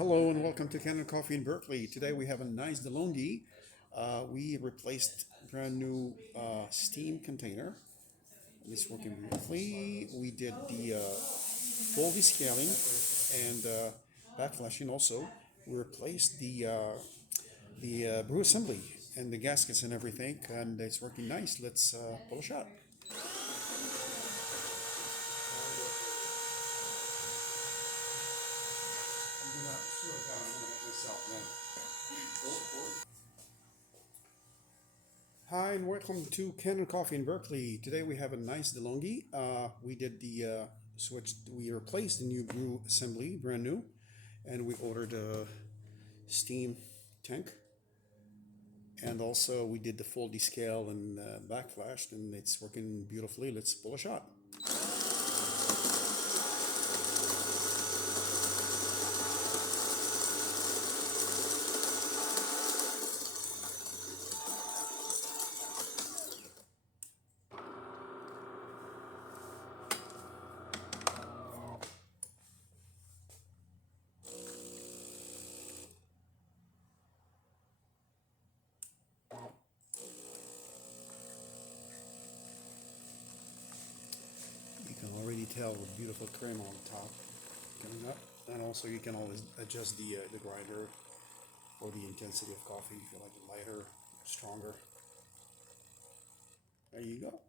Hello and welcome to Kanen Coffee in Berkeley. Today we have a nice DeLonghi. We replaced brand new steam container. It's working beautifully. We did the full descaling and backflashing also. We replaced the brew assembly and the gaskets and everything, and it's working nice. Let's pull a shot. Hi and welcome to Kanen Coffee in Berkeley. Today we have a nice DeLonghi. We did the switch. We replaced the new brew assembly, brand new, and we ordered a steam tank. And also we did the full descale and backflashed, and it's working beautifully. Let's pull a shot. You can already tell the beautiful cream on top coming up, and also you can always adjust the grinder for the intensity of coffee. If you like it lighter, stronger. There you go.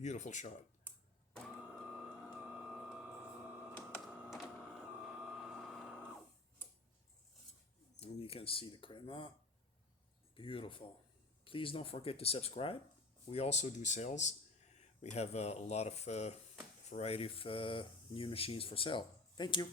Beautiful shot. And you can see the crema. Beautiful. Please don't forget to subscribe. We also do sales. We have a lot of variety of new machines for sale. Thank you.